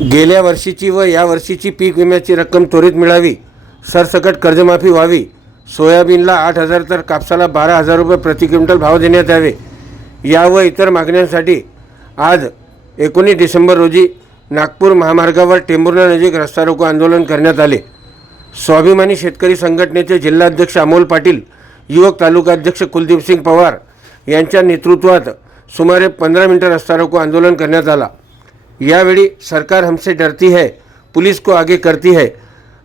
गेल्या वर्षीची व या वर्षीची पीक विम्याची रक्कम त्वरित मिळावी. सरसकट कर्जमाफी व्हावी. सोयाबीनला आठ हजार तर कापसाला बारा हजार रुपये प्रति क्विंटल भाव देण्यात यावे. या व इतर मागण्यांसाठी आज एकोणीस डिसेंबर रोजी नागपूर महामार्गावर टेंभुर्णानजीक रस्ता रोको आंदोलन करण्यात आले. स्वाभिमानी शेतकरी संघटनेचे जिल्हाध्यक्ष अमोल पाटील युवक तालुकाध्यक्ष कुलदीपसिंग पवार यांच्या नेतृत्वात सुमारे पंधरा मिनिटं रस्ता रोको आंदोलन करण्यात आला. यावेळी सरकार हमसे डरती है पुलिस को आगे करती है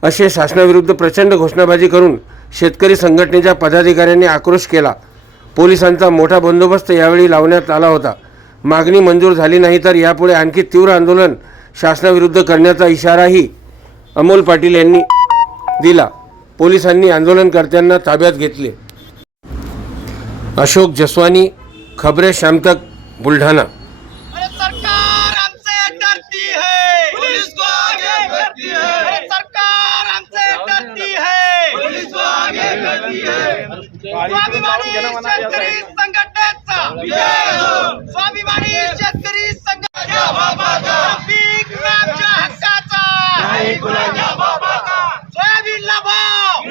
असे शासनाविरुद्ध प्रचंड घोषणाबाजी करून शेतकरी संघटनेच्या पदाधिकाऱ्यांनी आक्रोश केला. पोलिसांचा मोठा बंदोबस्त यावेळी लावण्यात आला होता. मागणी मंजूर झाली नाही तर यापुढे आणखी तीव्र आंदोलन शासनाविरुद्ध करण्याचा इशाराही अमोल पाटील यांनी दिला. पोलिसांनी आंदोलनकर्त्यांना ताब्यात घेतले. अशोक जसवानी खबरे शामतक बुलढाणा अरे सरकार हमसे डरती है पुलिस को आगे करती है अरे सरकार हमसे डरती है पुलिस को आगे करती है स्वाभिमानी शेतकरी संघटनेचा. स्वाभिमानी शेतकरी संघटना पीक विम्याच्या हक्काचा. सोयाबीनला भाव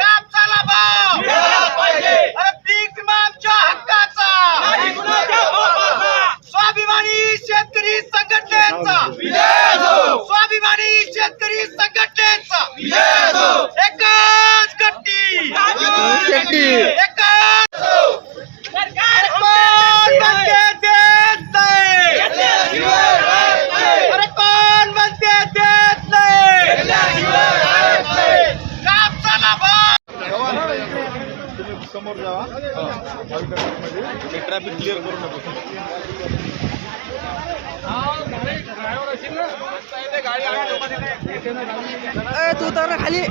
कापसाला भाव अरे पीक विम्याच्या हक्काचा. स्वाभिमानी शेतकरी संघटनेचा स्वाभिमानी शेतकरी संघटनेचा एकच गट्टी एकच सरकार कोण म्हणते देत नाही अरे कोण म्हणते देत नाही कापसाला भाव समोर जावा. ट्रॅफिक क्लिअर करू नको. ए, तू तर खाली.